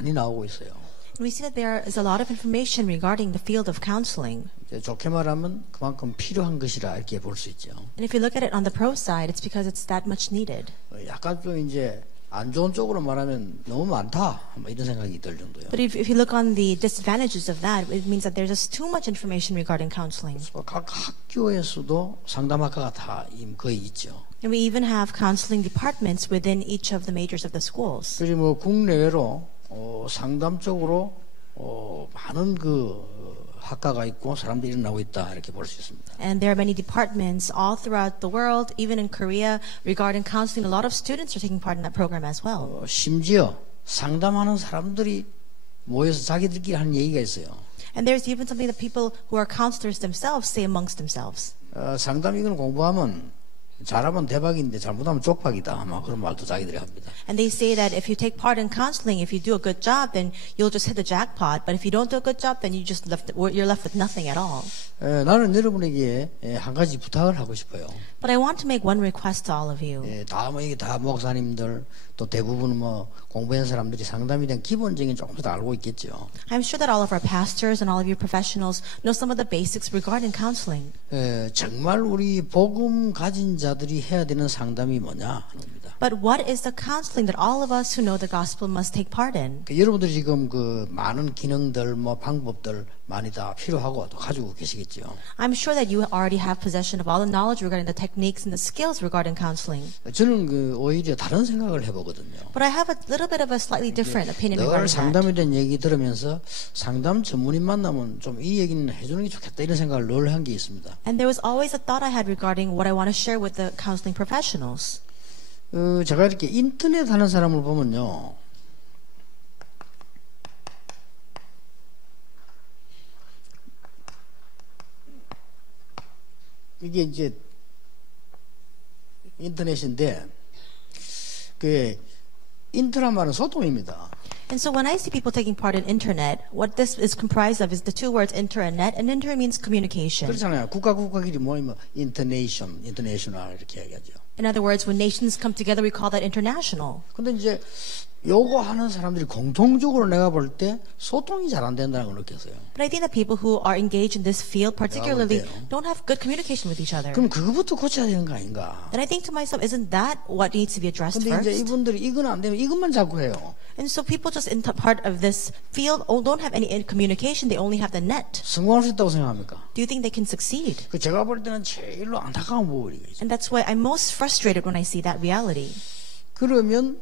많이 나오고 있어요. We see that there is a lot of information regarding the field of counseling. 좋게 말하면 그만큼 필요한 것이라 이렇게 볼 수 있죠. And if you look at it on the pro side, it's because it's that much needed. 약간 좀 이제 안 좋은 쪽으로 말하면 너무 많다 뭐 이런 생각이 들 정도요. But if you look on the disadvantages of that, it means that there's just too much information regarding counseling. 각 학교에서도 상담학과가 다 거의 있죠. And we even have counseling departments within each of the majors of the schools. 그리고 뭐 국내외로 상담 쪽으로 많은 학과가 있고 사람들이 일어나고 있다 이렇게 볼 수 있습니다. And there are many departments all throughout the world, even in Korea, regarding counseling. A lot of students are taking part in that program as well. 심지어 상담하는 사람들이 모여서 자기들끼리 하는 얘기가 있어요. And there's even something that people who are counselors themselves say amongst themselves. 상담 이건 공부하면 잘하면 대박인데 잘못하면 쪽박이다. 아마 그런 말도 자기들이 합니다. And they say that if you take part in counseling, if you do a good job, then you'll just hit the jackpot. But if you don't do a good job, then you're left with nothing at all. 나는 여러분에게 한 가지 부탁을 하고 싶어요. But I want to make one request to all of you. 이게 다 목사님들 또 대부분 공부한 사람들이 상담에 대한 기본적인 조금씩 다 알고 있겠죠. I'm sure that all of our pastors and all of you professionals know some of the basics regarding counseling. 정말 우리 복음 가진 자들이 해야 되는 상담이 뭐냐 하는 겁니다. But what is the counseling that all of us who know the gospel must take part in? 여러분들이 지금 많은 기능들, 방법들 많이 다 필요하고 또 가지고 계시겠죠. I'm sure that you already have possession of all the knowledge regarding the techniques and the skills regarding counseling. 저는 오히려 다른 생각을 해보거든요. But I have a little bit of a slightly different opinion 늘 regarding 상담에 that. 대한 얘기 들으면서 상담 전문인 만나면 좀 이 얘기는 해주는 게 좋겠다 이런 생각을 늘 한 게 있습니다. And there was always a thought I had regarding what I want to share with the counseling professionals. 제가 이렇게 인터넷 하는 사람을 보면요. 이게 이제 인터넷인데 인터넷 말은 소통입니다. And so when I see people taking part in internet, what this is comprised of is the two words inter and net, and inter means communication. 그렇잖아요. 국가끼리 모이면 international 이렇게 얘기하죠. In other words, when nations come together, we call that international. 근데 이제 요거 하는 사람들이 공통적으로 내가 볼 때 소통이 잘 안 된다는 걸 느꼈어요. But I think that people who are engaged in this field particularly don't have good communication with each other. 그럼 그거부터 고쳐야 되는 거 아닌가? And I think to myself, isn't that what needs to be addressed 근데 이제 first? 이분들이 이건 안 되면 이것만 자꾸 해요. And so people just in part of this field don't have any communication, they only have the net. 성공할 수 있다고 생각합니까? Do you think they can succeed? 제가 볼 때는 제일로 안타까운 부분이 있어요. And that's why I'm most frustrated when I see that reality. 그러면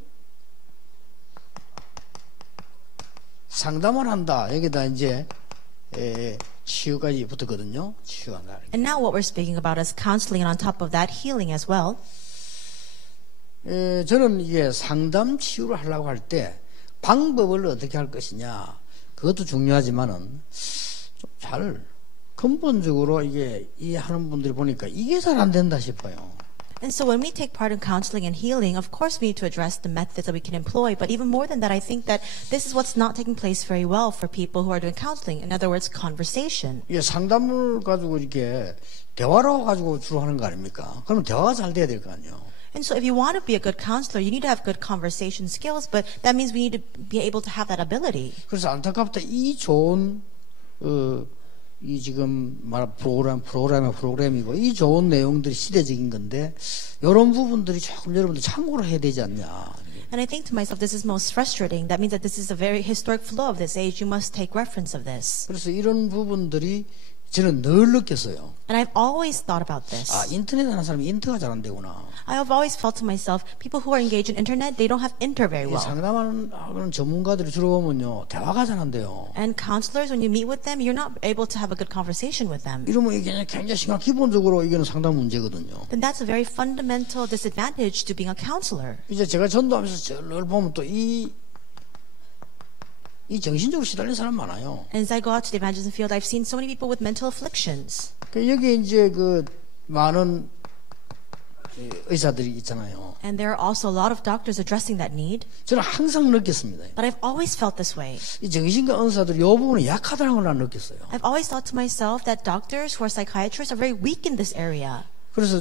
상담을 한다. 여기다 이제 치유까지 붙었거든요. 치유한다. And now what we're speaking about is counseling, and on top of that, healing as well. 저는 이게 상담 치유를 하려고 할 때 방법을 어떻게 할 것이냐 그것도 중요하지만은 좀 잘 근본적으로 이게 이해하는 분들이 보니까 이게 잘 안 된다 싶어요. And so when we take part in counseling and healing, of course we need to address the methods that we can employ. But even more than that, I think that this is what's not taking place very well for people who are doing counseling. In other words, conversation. 이게 상담을 가지고 이렇게 대화로 가지고 주로 하는 거 아닙니까? 그러면 대화가 잘 돼야 될 거 아니에요. And so if you want to be a good counselor, you need to have good conversation skills, but that means we need to be able to have that ability. 그래서 안타깝다 이 좋은 이 지금 말 프로그램이고 이 좋은 내용들이 시대적인 건데 이런 부분들이 조금 여러분들 참고를 해야 되지 않냐. And I think to myself, this is most frustrating. That means that this is a very historic flow of this age. You must take reference of this. 그래서 이런 부분들이 저는 늘 느꼈어요. And I've always thought about this. 인터넷 하는 사람이 인터가 잘 안 되구나. I have always felt to myself, people who are engaged in internet, they don't have inter very well. 상담하는 전문가들이 주로 보면요, 대화가 잘 안 돼요. And counselors, when you meet with them, you're not able to have a good conversation with them. 이러면 이게 굉장히 심각 기본적으로 이거는 상담 문제거든요. Then that's a very fundamental disadvantage to being a counselor. 이제 제가 전도하면서 늘 보면 또 이 정신적으로 시달린 사람 많아요. And as I go out to the evangelism field, I've seen so many people with mental afflictions. 여기 이제 많은 의사들이 있잖아요. And there are also a lot of doctors addressing that need. 저는 항상 느꼈습니다. But I've always felt this way. 이 정신과 의사들이 이 부분에 약하다는 걸 난 느꼈어요. I've always thought to myself that doctors who are psychiatrists are very weak in this area. 그래서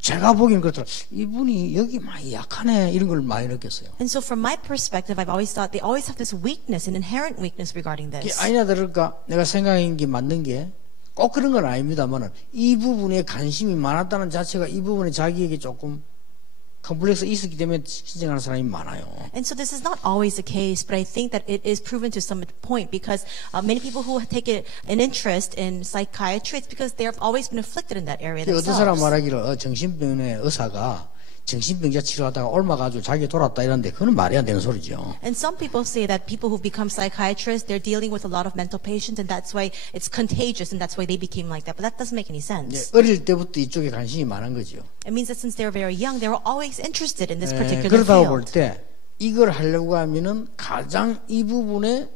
제가 보기엔 그렇더라고요. 이분이 여기 많이 약하네 이런 걸 많이 느꼈어요. And so from my perspective, I've always thought they always have this weakness, an inherent weakness regarding this. 아니나 다를까 내가 생각한 게 맞는 게 꼭 그런 건 아닙니다만은 이 부분에 관심이 많았다는 자체가 이 부분에 자기에게 조금 컴플렉스 있었기 때문에 신청하는 사람이 많아요. And so this is not always the case, but I think that it is proven to some point because many people who take an interest in psychiatry, it's because they have always been afflicted in that area 어떤 사람 themselves. 말하기를 정신병원의 의사가 정신병자 치료하다가 옮아가지고 자기 돌았다 이런데 그건 말이 안 되는 소리죠. And some people say that people who become psychiatrists, they're dealing with a lot of mental patients, and that's why it's contagious, and that's why they became like that. But that doesn't make any sense. 어릴 때부터 이쪽에 관심이 많은 거죠. It means that since they were very young, they were always interested in this particular 그렇다고 볼 field. 때 이걸 하려고 하면은 가장 이 부분에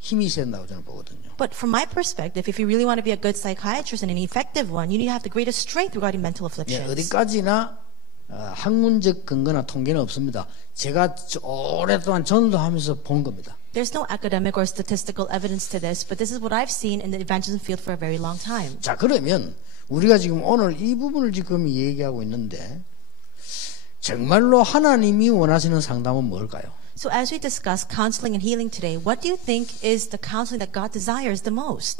힘이 센다고 저는 보거든요. But from my perspective, if you really want to be a good psychiatrist and an effective one, you need to have the greatest strength regarding mental afflictions. 어디까지나 학문적 근거나 통계는 없습니다. 제가 오랫동안 전도하면서 본 겁니다. There's no academic or statistical evidence to this, but this is what I've seen in the evangelism field for a very long time. 자, 그러면 우리가 지금 오늘 이 부분을 지금 얘기하고 있는데 정말로 하나님이 원하시는 상담은 뭘까요? So as we discuss counseling and healing today, what do you think is the counseling that God desires the most?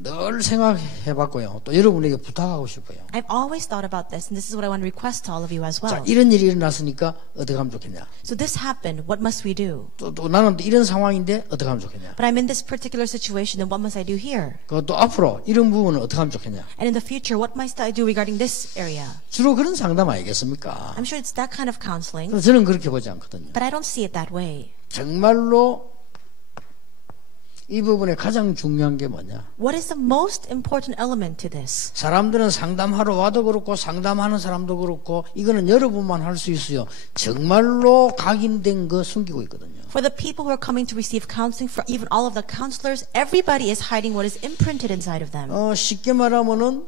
늘 생각해봤고요. 또 여러분에게 부탁하고 싶어요. I've always thought about this, and this is what I want to request to all of you as well. 자, 이런 일이 일어났으니까 어떻게 하면 좋겠냐? So this happened. What must we do? 또 나는 또 이런 상황인데 어떻게 하면 좋겠냐? But I'm in this particular situation, then what must I do here? 또 앞으로 이런 부분은 어떻게 하면 좋겠냐? And in the future, what must I do regarding this area? 주로 그런 상담 아니겠습니까? I'm sure it's that kind of counseling, 저는 그렇게 보지 않거든요. but I don't see it that way. 정말로 이 부분에 가장 중요한 게 뭐냐? What is the most important element to this? 사람들은 상담하러 와도 그렇고 상담하는 사람도 그렇고 이거는 여러분만 할 수 있어요. 정말로 각인된 거 숨기고 있거든요. For the people who are coming to receive counseling, for even all of the counselors, everybody is hiding what is imprinted inside of them. 쉽게 말하면은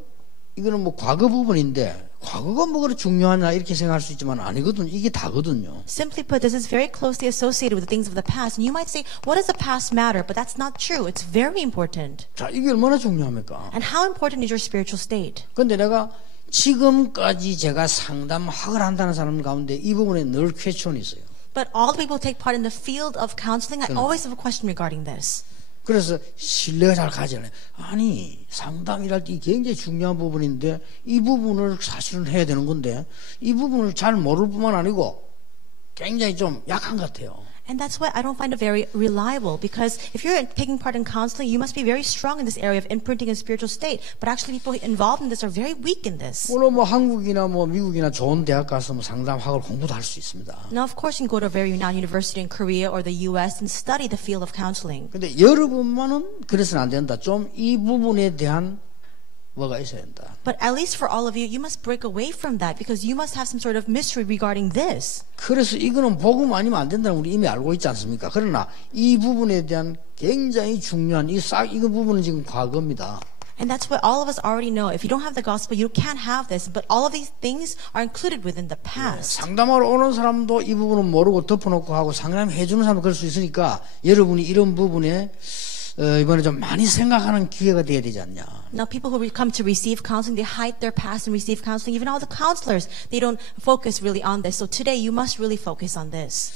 이거는 뭐 과거 부분인데 과거가 뭐 그렇게 중요하냐 이렇게 생각할 수 있지만 아니거든요. 이게 다거든요. Simply put, this is very closely associated with the things of the past. And you might say, what does the past matter? But that's not true. It's very important. 자, 이게 얼마나 중요합니까? And how important is your spiritual state? 근데 내가 지금까지 제가 상담학을 한다는 사람 가운데 이 부분에 늘 퀘스천이 있어요. But all the people who take part in the field of counseling, I always have a question regarding this. 그래서 신뢰가 잘 가지 않아요. 아니 상담이랄 때 굉장히 중요한 부분인데 이 부분을 사실은 해야 되는 건데 이 부분을 잘 모를 뿐만 아니고 굉장히 좀 약한 것 같아요. And that's why I don't find it very reliable, because if you're taking part in counseling, you must be very strong in this area of imprinting and spiritual state. But actually people involved in this are very weak in this. 물론 뭐 한국이나 뭐 미국이나 좋은 대학 가서 뭐 상담학을 공부도 할 수 있습니다. Now, of course, you can go to a very renowned university in Korea or the US and study the field of counseling. 근데 여러분만은 그래서는 안 된다. 좀 이 부분에 대한 뭐가 있어야 된다. But at least for all of you, you must break away from that, because you must have some sort of mystery regarding this. 그래서 이거는 복음 아니면 안 된다는 우리 이미 알고 있지 않습니까? 그러나 이 부분에 대한 굉장히 중요한 이 부분은 지금 과거입니다. And that's what all of us already know. If you don't have the gospel, you can't have this. But all of these things are included within the past. 상담하러 오는 사람도 이 부분은 모르고 덮어놓고 하고 상담해 주는 사람도 그럴 수 있으니까 여러분이 이런 부분에 이번에 좀 많이 생각하는 기회가 돼야 되지 않냐. Now, people who come to receive counseling, they hide their past and receive counseling. Even all the counselors, they don't focus really on this. So today, you must really focus on this.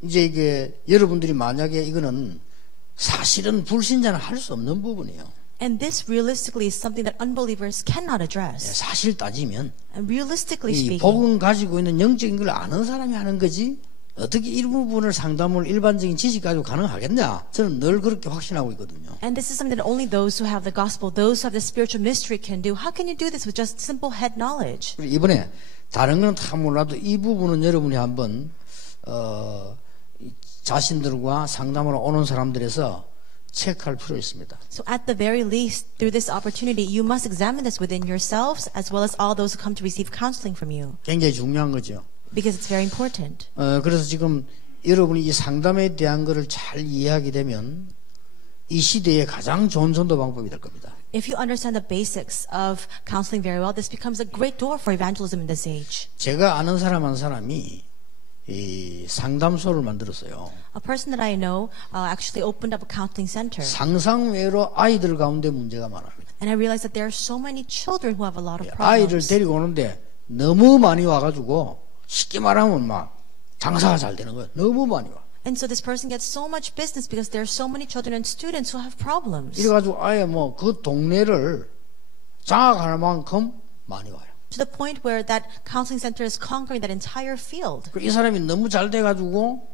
이제 이게 여러분들이 만약에 이거는 사실은 불신자는 할 수 없는 부분이에요. And this realistically is something that unbelievers cannot address. 사실 따지면 And realistically 이 speaking, 복음 가지고 있는 영적인 걸 아는 사람이 하는 거지 어떻게 이 부분을 상담을 일반적인 지식 가지고 가능하겠냐? 저는 늘 그렇게 확신하고 있거든요. and this is something that only those who have the gospel, those who have the spiritual mystery can do. How can you do this with just simple head knowledge? 이번에 다른 건 다 몰라도 이 부분은 여러분이 한번 자신들과 상담으로 오는 사람들에서 체크할 필요 있습니다. So at the very least, through this opportunity, you must examine this within yourselves as well as all those who come to receive counseling from you. 굉장히 중요한 거죠. Because it's very important. 그래서 지금 여러분이 이 상담에 대한 것을 잘 이해하게 되면 이 시대에 가장 좋은 전도 방법이 될 겁니다. If you understand the basics of counseling very well, this becomes a great door for evangelism in this age. 제가 아는 사람 한 사람이 이 상담소를 만들었어요. A person that I know actually opened up a counseling center. 상상외로 아이들 가운데 문제가 많아요. And I realized that there are so many children who have a lot of 아이를 problems. 데리고 오는데 너무 많이 와가지고 쉽게 말하면 막 장사가 잘 되는 거예요. 너무 많이 와. And so this person gets so much business because there are so many children and students who have problems. 이래가지고 아예 뭐 그 동네를 장악할 만큼 많이 와요. To the point where that counseling center is conquering that entire field. 이 사람이 너무 잘 돼가지고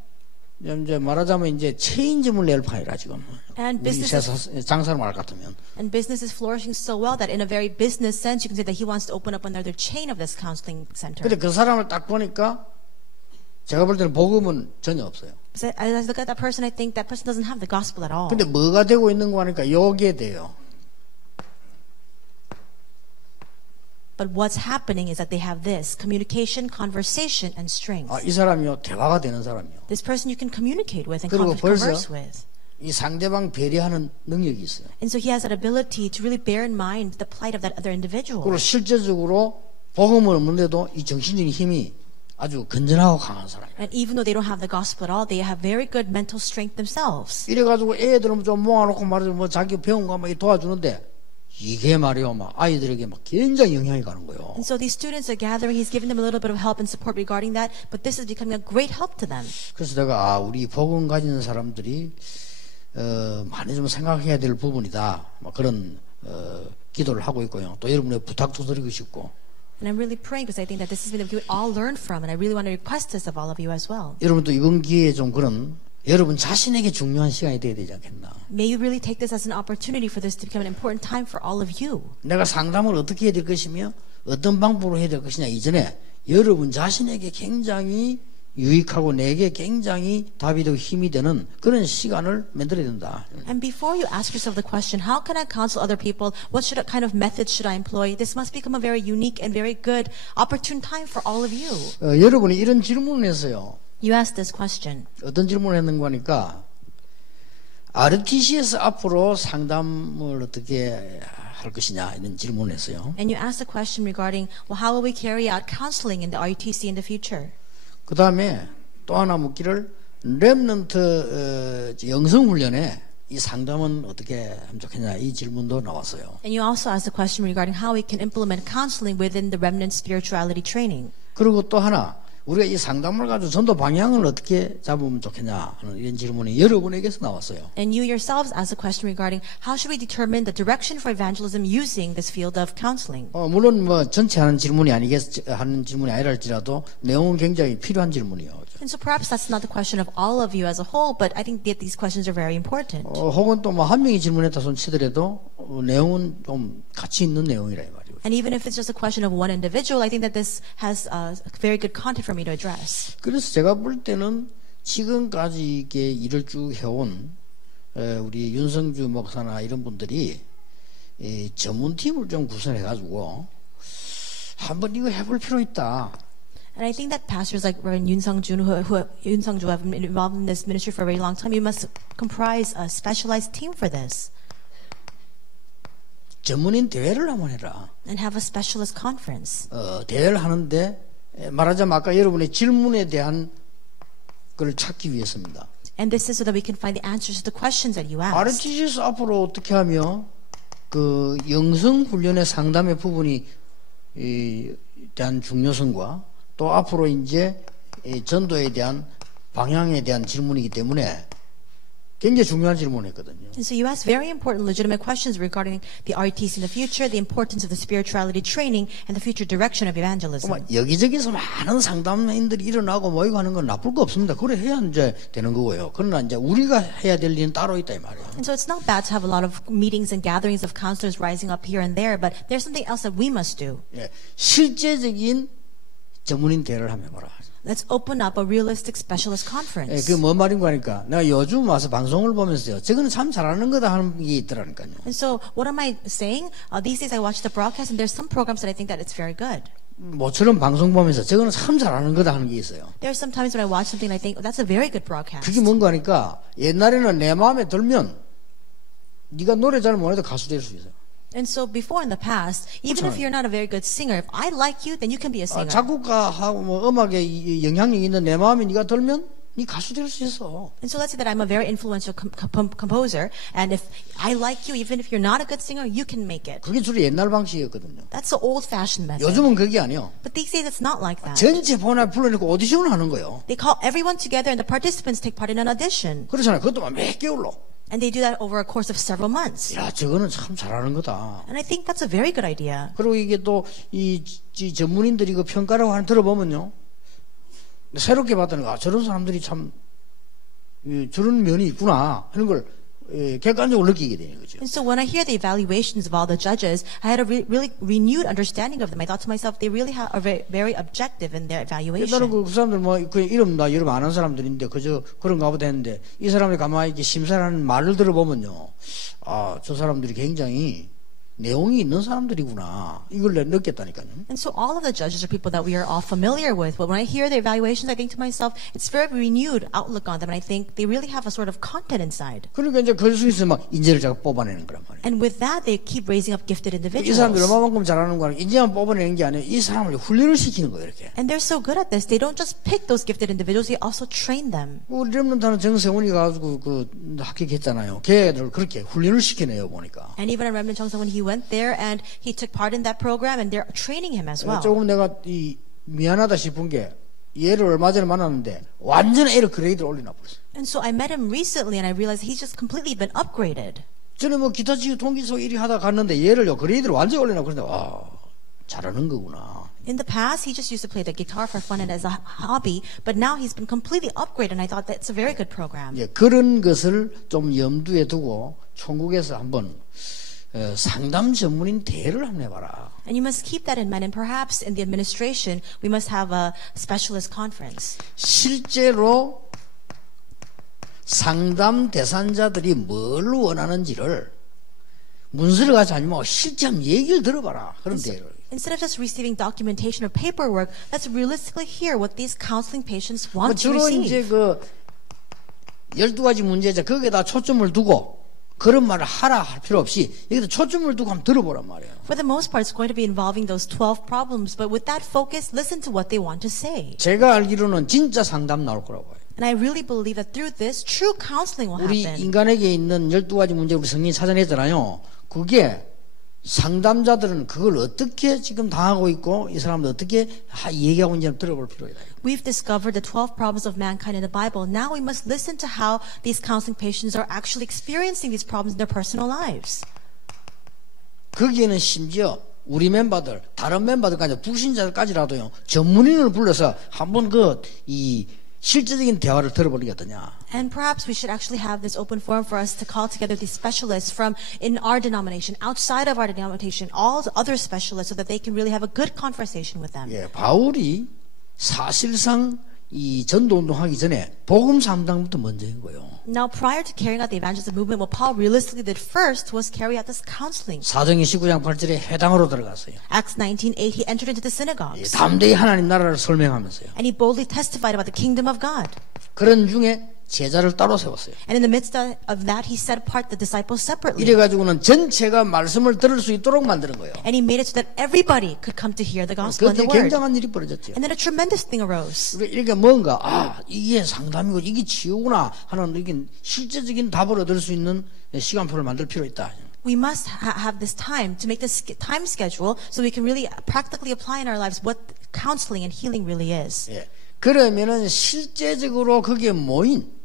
이제 말하자면 이제 체인점을 낼 판이라 지금. And 우리 장사를 말 같으면. And business is flourishing so well that in a very business sense, you can say that he wants to open up another chain of this counseling center. 근데 그 사람을 딱 보니까 제가 볼 때는 복음은 전혀 없어요. So as I look at that person, I think that person doesn't have the gospel at all. 근데 뭐가 되고 있는 거 하니까 요게 돼요. But what's happening is that they have this communication, conversation, and strength. 이 사람이요 대화가 되는 사람이요. This person you can communicate with and 그리고 벌써 converse with. 이 상대방 배려하는 능력이 있어요. And so he has that ability to really bear in mind the plight of that other individual. 그리고 실제적으로 복음은 없는데도 이 정신적인 힘이 아주 건전하고 강한 사람이에요. And even though they don't have the gospel at all, they have very good mental strength themselves. 이래가지고 애들은 좀 모아놓고 말이죠. 뭐 자기 배운 거 막 도와주는데 이게 말이요, 막 아이들에게 막 굉장히 영향이 가는 거예요. And so these students are gathering. He's giving them a little bit of help and support regarding that, but this is becoming a great help to them. 그래서 내가 우리 복음 가진 사람들이 많이 좀 생각해야 될 부분이다. 뭐 그런 기도를 하고 있고요. 또 여러분의 부탁도 드리고 싶고. And I'm really praying because I think that this is something that we would all learn from, and I really want to request this of all of you as well. 여러분도 이번 기회에 좀 그런 여러분 자신에게 중요한 시간이 되어야 되지 않겠나. May you really take this as an opportunity for this to become an important time for all of you. 내가 상담을 어떻게 해야 될 것이며 어떤 방법으로 해야 될 것이냐 이전에 여러분 자신에게 굉장히 유익하고 내게 굉장히 답이 되고 힘이 되는 그런 시간을 만들어야 된다. And before you ask yourself the question, how can I counsel other people? What kind of methods should I employ? This must become a very unique and very good, opportune time for all of you. 여러분이 이런 질문을 했어요. You asked this question. 어떤 질문을 했는가 하니까 RTC에서 앞으로 상담을 어떻게 할 것이냐 이런 질문을 했어요. And you asked the question regarding, well, how will we carry out counseling in the RTC in the future? 그 다음에 또 하나 묻기를 렘넌트 영성훈련에 이 상담은 어떻게 하면 좋겠냐 이 질문도 나왔어요. And you also asked the question regarding how we can implement counseling within the remnant spirituality training. 그리고 또 하나 우리가 이 상담을 가지고 전도 방향을 어떻게 잡으면 좋겠냐 하는 이런 질문이 여러분에게서 나왔어요. And you yourselves asked a question regarding how should we determine the direction for evangelism using this field of counseling. 물론 뭐 전체 하는 질문이 하는 질문이 아니랄지라도 내용은 굉장히 필요한 질문이요. And so perhaps that's not the question of all of you as a whole, but I think that these questions are very important. 혹은 또 뭐 한 명이 질문했다 손 치더라도 내용은 좀 가치 있는 내용이라 이 말이에요. And even if it's just a question of one individual, I think that this has very good content for me to address. 그래서 제가 볼 때는 지금까지 이게 일을 쭉 해온 우리 윤성주 목사나 이런 분들이 전문팀을 좀 구성해가지고 한번 이거 해볼 필요 있다. And I think that pastors like Reverend Yoon Sung-jun, who have been involved in this ministry for a very long time, you must comprise a specialized team for this. 전문인 대회를 한번 해라. And have a specialist conference. 대회를 하는데 말하자면 아까 여러분의 질문에 대한 걸 찾기 위해서입니다. And this is so that we can find the answers to the questions that you asked. RTC에서 앞으로 어떻게 하면 그 영성 훈련의 상담의 부분이 대한 중요성과 또 앞으로 이제 전도에 대한 방향에 대한 질문이기 때문에 굉장히 중요한 질문이었거든요. And so you asked very important, legitimate questions regarding the RTC in the future, the importance of the spirituality training, and the future direction of evangelism. 여기저기서 많은 상담인들이 일어나고 모이고 하는 건 나쁠 거 없습니다. 그래 해야 이제 되는 거고요. 그러나 이제 우리가 해야 될 일은 따로 있다 이 말이에요. And so it's not bad to have a lot of meetings and gatherings of counselors rising up here and there, but there's something else that we must do. 실제적인 전문인 대회를 한번 해보라. Let's open up a realistic specialist conference. 그게 뭔 말인가 하니까 내가 요즘 와서 방송을 보면서요. 저거는 참 잘하는 거다 하는 게 있더라니까요. And so what am I saying? These days I watch the broadcast and there's some programs that I think that it's very good. 모처럼 방송 보면서 저거는 참 잘하는 거다 하는 게 있어요. There are some times when I watch something and I think, that's a very good broadcast. 그게 뭔가 하니까 옛날에는 내 마음에 들면 네가 노래 잘 못해도 가수 될 수 있어요. And so before in the past, even if you're not a very good singer, if I like you, then you can be a singer. 작곡가하고 뭐 음악에 영향력 있는 내 마음에 네가 들면 네 가수 될 수 있어. And so let's say that I'm a very influential composer, and if I like you, even if you're not a good singer, you can make it. 그게 주로 옛날 방식이었거든요. That's the old-fashioned method. 요즘은 그게 아니요. But these days it's not like that. 전체 번화 불러놓고 오디션을 하는 거예요. They call everyone together, and the participants take part in an audition. 그렇잖아요. 그것도 막 몇 개월로. And they do that over a course of several months. 야, 저거는 참 잘하는 거다. And I think that's a very good idea. 그리고 이게 또 이 전문인들이 그 평가라고 하는 들어보면요. 새롭게 봤더니 저런 사람들이 참 저런 면이 있구나 하는 걸 객관적으로 느끼게 되는 거죠. And so when I hear the evaluations of all the judges, I had a really renewed understanding of them. I thought to myself, they really are very objective in their evaluation. 나는 그 사람들 그 이름 아는 사람들인데 그저 그런가 보다 했는데 이 사람이 가만히 이렇게 심사를 하는 말을 들어보면요, 저 사람들이 굉장히 내용이 있는 사람들이구나 이걸 느꼈다니까요. And so all of the judges are people that we are all familiar with. But when I hear the evaluations, I think to myself, it's very renewed outlook on them, and I think they really have a sort of content inside. 그러니까 이제 그럴 수 있으면 막 인재를 자꾸 뽑아내는 거란 말이에요. And with that, they keep raising up gifted 이 individuals. 사람들 얼마만큼 잘하는 거는 인재만 뽑아내는 게 아니에요. 이 사람을 훈련을 시키는 거예요, 이렇게. And they're so good at this. They don't just pick those gifted individuals; they also train them. 우리 렘넌트는 정세훈이 가지고 그 합격했잖아요. 걔를 그렇게 훈련을 시키네요 보니까. And even at Remnant Chongseon, when he went there and he took part in that program, and they're training him as well. 조금 내가 미안하다 싶은 게 얘를 얼마 전에 만났는데 완전 A로 그레이드를 올려놔 버렸어요. And so I met him recently, and I realized he's just completely been upgraded. 저는 뭐 기타 치유 동기소 1위 하다 갔는데 얘를요 그레이드를 완전 올려놔. 그런데 잘하는 거구나. In the past, he just used to play the guitar for fun and as a hobby, but now he's been completely upgraded, and I thought that's a very good program. 예, 그런 것을 좀 염두에 두고 총국에서 한번 상담 전문인 대회를 한번 해봐라. And you must keep that in mind, and perhaps in the administration, we must have a specialist conference. 실제로 상담 대상자들이 뭘 원하는지를 문서를 가지고 하지 말고 실제 한번 얘기를 들어봐라. 그런 대회를. Instead of just receiving documentation or paperwork, let's realistically hear what these counseling patients want to 주로 receive. 이제 그 12가지 문제자 거기에다 초점을 두고 그런 말을 하라 할 필요 없이 여기다 초점을 두고 한번 들어보란 말이에요. For the most part, it's going to be involving those 12 problems, but with that focus, listen to what they want to say. 제가 알기로는 진짜 상담 나올 거라고 봐요. And I really believe that through this, true counseling will 우리 happen. 인간에게 있는 12가지 문제 우리 성경이 찾아냈잖아요. 그게 상담자들은 그걸 어떻게 지금 당하고 있고 이 사람들 어떻게 얘기하고 있는지 들어볼 필요가 있다. We've discovered the 12 problems of mankind in the Bible. Now we must listen to how these counseling patients are actually experiencing these problems in their personal lives. 거기에는 심지어 우리 멤버들, 다른 멤버들까지 불신자들까지라도요 전문인을 불러서 한번 이 실제적인 대화를 들어보는 게 어떠냐. And perhaps we should actually have this open forum for us to call together these specialists from in our denomination, outside of our denomination, all the other specialists, so that they can really have a good conversation with them. 예, 바울이 사실상 이 전도 운동하기 전에 복음 상담부터 먼저 한 거예요. Now, prior to carrying out the evangelism movement, what Paul realistically did first was carry out this counseling. 사도행전 19장 8절에 회당으로 들어갔어요. Acts 19:8, he entered into the synagogues. 담대히 하나님 나라를 설명하면서요. And he boldly testified about the kingdom of God. 그런 중에 제자를 따로 세웠어요. And in the midst of that, he set apart the disciples separately. 이래가지고는 전체가 말씀을 들을 수 있도록 만드는 거예요. And he made it so that everybody could come to hear the gospel and 그때 the word. 굉장한 일이 벌어졌죠. And then a tremendous thing arose. 이게 뭔가 이게 상담이고 이게 치유구나 하는 이게 실제적인 답을 얻을 수 있는 시간표를 만들 필요 있다. We must have this time to make this time schedule so we can really practically apply in our lives what counseling and healing really is. 예. 그러면은 실제적으로 거기에 모인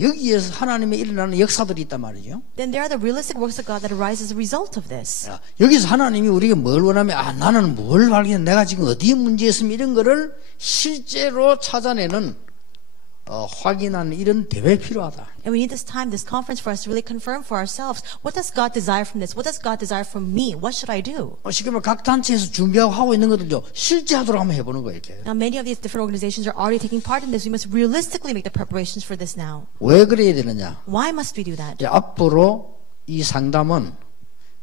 여기에서 하나님의 일어나는 역사들이 있단 말이죠. Then there are the realistic works of God that arise as a result of this. 여기서 하나님이 우리에게 뭘 원하면 나는 뭘 발견해 내가 지금 어디에 문제 있으면 이런 거를 실제로 찾아내는 확인하는 이런 대회 필요하다. And we need this time, this conference for us to really confirm for ourselves, what does God desire from this? What does God desire from me? What should I do? 쉽게 말하면 각 단체에서 준비하고 하고 있는 것들도 실제 하도록 한번 해보는 거예요. 이렇게. Now many of these different organizations are already taking part in this. We must realistically make the preparations for this now. 왜 그래야 되느냐? Why must we do that? 앞으로 이 상담은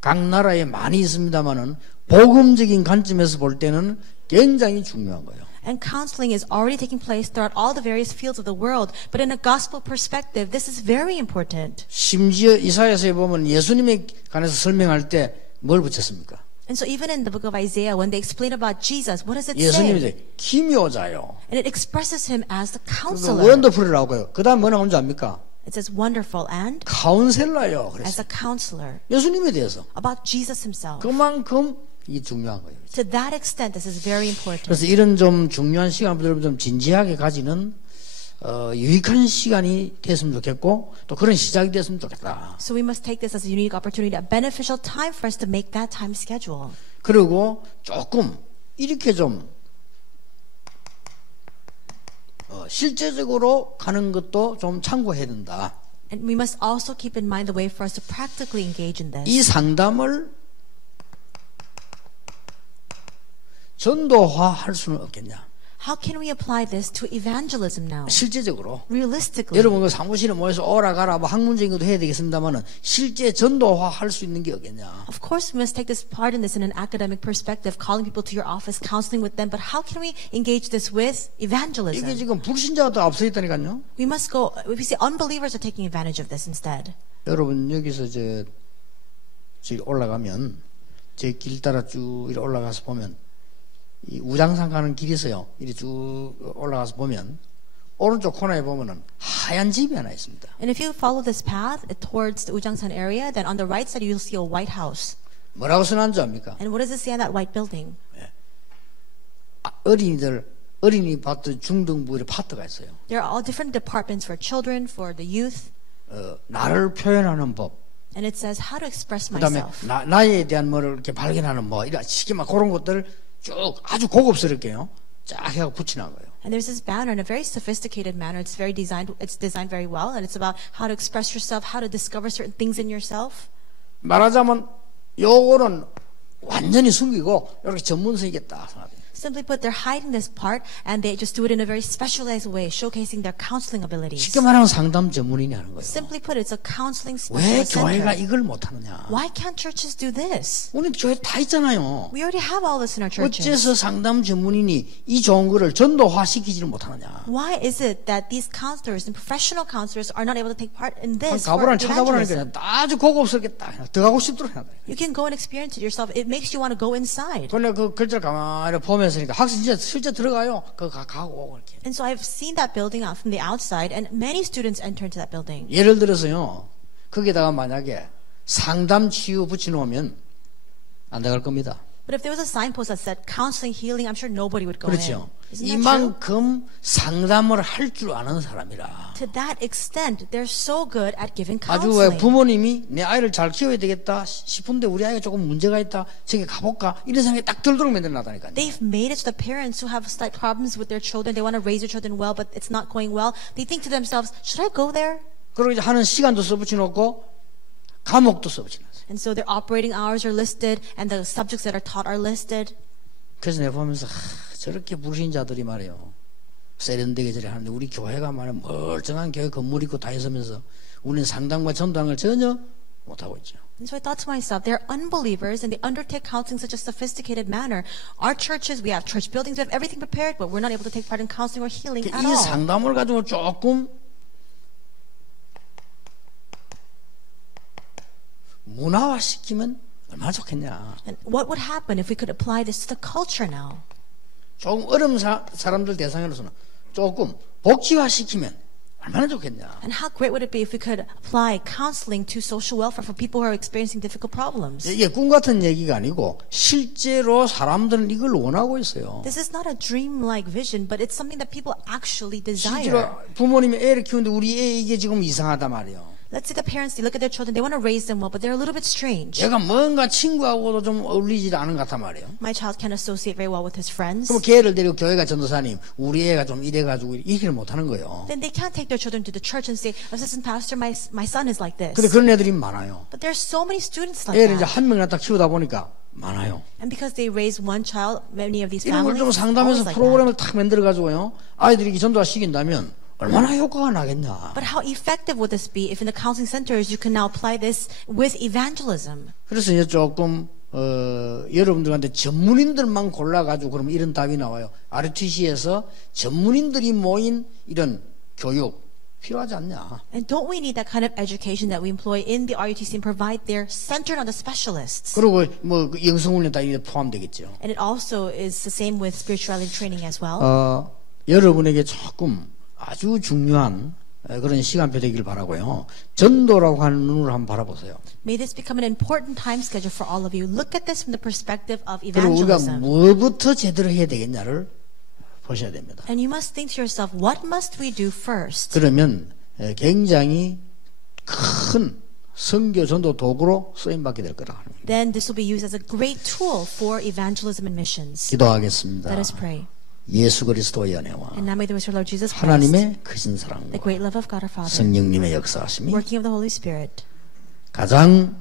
각 나라에 많이 있습니다만은 복음적인 관점에서 볼 때는 굉장히 중요한 거예요. And counseling is already taking place throughout all the various fields of the world. But in a gospel perspective, this is very important. 심지어 이사야서에 보면 예수님에 관해서 설명할 때 뭘 붙였습니까? And so even in the book of Isaiah, when they explain about Jesus, what does it 예수님이 say? 이제 기묘자요. And it expresses him as the 그 counselor. 원더풀이라고 해요. 그 다음 뭐나 하는 줄 압니까? It says wonderful and 카운셀러요. as 그래서 a counselor. 예수님에 대해서 About Jesus himself. 그만큼 이게 중요한 거예요. To that extent, this is very important. 그래서 이런 좀 중요한 시간들을 좀 진지하게 가지는 유익한 시간이 됐으면 좋겠고 또 그런 시작이 됐으면 좋겠다. So we must take this as a unique opportunity, a beneficial time for us to make that time schedule. 그리고 조금 이렇게 좀 실제적으로 가는 것도 좀 참고해야 된다. And we must also keep in mind the way for us to practically engage in this. 이 상담을 전도화할 수는 없겠냐? How can we apply this to evangelism now? 실제적으로 Realistically. 여러분 그 사무실에 모여서 오라 가라 뭐 학문적인 것도 해야 되겠습니다만은 실제 전도화할 수 있는 게 없겠냐? Of course, we must take this part in this in an academic perspective, calling people to your office, counseling with them. But how can we engage this with 이게 evangelism? 지금 불신자가 더 앞서 있다니까요. We must go. We see unbelievers are taking advantage of this instead. 여러분 여기서 저기 올라가면 제 길 따라 쭉 이렇게 올라가서 보면 이 우장산 가는 길이 있어요. 이렇게 쭉 올라가서 보면 오른쪽 코너에 보면은 하얀 집이 하나 있습니다. And if you follow this path towards the Ujangsan area, then on the right side you'll see a white house. 뭐라고 써놨는 줄 압니까? And what does it say on that white building? 어린이 파트, 중등부 이런 파트가 있어요. There are all different departments for children, for the youth, 나를 표현하는 법. and it says how to express 그다음에 myself. 나에 대한 뭐를 이렇게 발견하는 뭐 이런 시기 막 그런 것들 쭉 아주 고급스럽게요. 쫙 해서 붙이는 거예요. And there's this banner in a very sophisticated manner. It's designed very well, and it's about how to express yourself, how to discover certain things in yourself. 말하자면 요거는 완전히 숨기고 이렇게 전문성이겠다 생각해요. Simply put, they're hiding this part, and they just do it in a very specialized way, showcasing their counseling abilities. 쉽게 말하면 상담 전문인이 하는 거예요. Simply put, it's a counseling 왜 specialist 교회가 center. 이걸 못하느냐? Why can't churches do this? 우리 교회 다 있잖아요. We already have all this in our churches. 어째서 상담 전문인이 이 좋은 거를 전도화시키지를 못하느냐? Why is it that these counselors and professional counselors are not able to take part in 한 this for 가보라 찾아보라니까 evangelism? 아주 고급스럽겠다. 들어가고 싶도록 해야 돼. You can go and experience it yourself. It makes you want to go inside. 근데 그 글자를 가만히 보면서 그러니까 학생 진짜 실제 들어가요. 그거 가고 이렇게. And so I've seen that building out from the outside, and many students enter into that building. 예를 들어서요. 거기다가 만약에 상담치유 붙여놓으면 안 들어갈 겁니다. But if there was a signpost that said counseling, healing, I'm sure nobody would go 그렇죠. in. Isn't that true? 이만큼 상담을 할 줄 아는 사람이라. To that extent, they're so good at giving 아주 왜 counseling. 부모님이 내 아이를 잘 키워야 되겠다 싶은데 우리 아이가 조금 문제가 있다. 저기 가볼까? 이런 생각이 딱 들도록 만들어놨다니까요. They've made it to the parents who have slight problems with their children. They want to raise their children well, but it's not going well. They think to themselves, should I go there? 그리고 이제 하는 시간도 써붙여놓고 과목도 써붙여놨어요. And so their operating hours are listed, and the subjects that are taught are listed. 그래서 내가 보면서 저렇게 불신자들이 말이에요. 세련되게 저리 하는데 우리 교회가 말이야 멀쩡한 교회 건물 있고 다 있으면서 우리는 상담과 전도하는 걸 전혀 못하고 있죠. And so I thought to myself, they're unbelievers and they undertake counseling in such a sophisticated manner. Our churches, we have church buildings, we have everything prepared, but we're not able to take part in counseling or healing at 이 all. 상담을 가지고 조금 문화화시키면 얼마나 좋겠냐. And what would happen if we could apply this to the culture now? 조금 어려운 사람들 대상으로서는 조금 복지화시키면 얼마나 좋겠냐. And how great would it be if we could apply counseling to social welfare for people who are experiencing difficult problems? 이게 꿈 같은 얘기가 아니고 실제로 사람들은 이걸 원하고 있어요. This is not a dream-like vision, but it's something that people actually desire. 실제로 부모님이 애를 키우는데 우리 애 이게 지금 이상하단 말이에요. Let's say the parents, they look at their children, they want to raise them well, but they're a little bit strange. 얘가 뭔가 친구하고도 좀 어울리지 않은 것 같단 말이에요. My child can't associate very well with his friends. 그럼 걔를 데리고 교회가 전도사님 우리 애가 좀 이래가지고 얘기를 못하는 거예요. Then they can't take their children to the church and say, assistant pastor, my son is like this. 근데 그런 애들이 많아요. But there's so many students like 애를 이제 that. 한 명이나 딱 키우다 보니까 많아요. And because they raise one child, many of these 이런 걸 families, 좀 it's always 상담해서 like that. 프로그램을 딱 만들어가지고요. 아이들이 전도화 시킨다면 얼마나 효과가 나겠냐. But how effective would this be if in the counseling centers you can now apply this with evangelism? 그래서 이제 조금 여러분들한테 전문인들만 골라가지고 그러면 이런 답이 나와요. RTC에서 전문인들이 모인 이런 교육, 필요하지 않냐? And don't we need that kind of education that we employ in the RUTC and provide there centered on the specialists? 그리고 뭐 영성훈련 다 이게 포함되겠죠. And it also is the same with spirituality training as well. 여러분에게 조금 아주 중요한 그런 시간표 되길 바라고요. 전도라고 하는 눈으로 한번 바라보세요. May this become an important time schedule for all of you. Look at this from the perspective of 그리고 우리가 evangelism. 뭐부터 제대로 해야 되겠냐를 보셔야 됩니다. And you must think to yourself, what must we do first? 그러면 굉장히 큰 선교 전도 도구로 쓰임받게 될 거라 합니다. Then this will be used as a great tool for evangelism and missions. 기도하겠습니다. Let us pray. 예수 그리스도의 연애와 And now may the grace of our Lord Jesus Christ, 하나님의 크신 the 사랑과 great love of God our Father, 성령님의 역사하심이 working of the Holy Spirit, 가장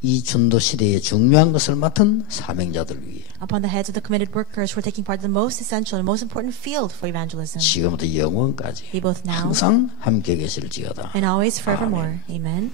이 전도 시대에 중요한 것을 맡은 사명자들 위해 upon the heads of the committed workers who are taking part in the most essential and most important field for evangelism, 지금부터 영원까지 be both now 항상 함께 계실지어다. and always forevermore. Amen.